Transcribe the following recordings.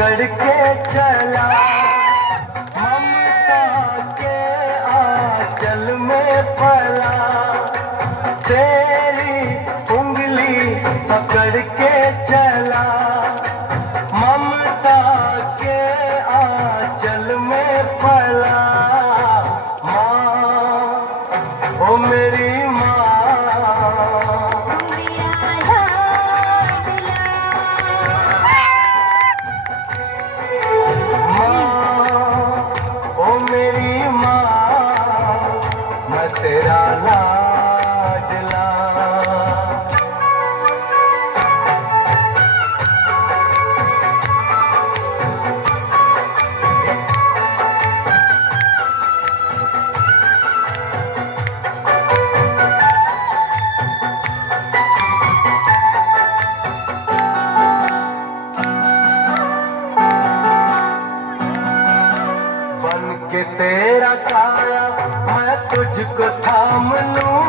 पकड़ के चला, ममता के आंचल में पला, तेरी उंगली पकड़ के चला, ममता के आंचल में पला। माँ, ओ मेरी माँ, तेरा लाडला। बन के तेरा साया मैं तुझको थाम लूं,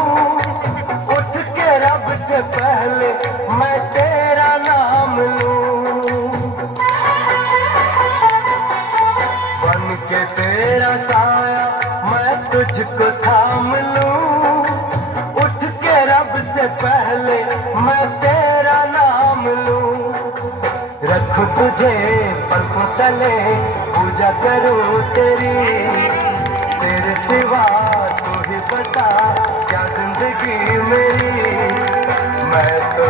उठ के रब से पहले मैं तेरा नाम लूं। बन के तेरा साया मैं तुझको थाम लूं, उठ के रब से पहले मैं तेरा नाम लूं। रखूं तुझे पलकों तले, पूजा करूं तेरी, तेरे सिवा तू ही बता क्या जिंदगी मेरी। मैं तो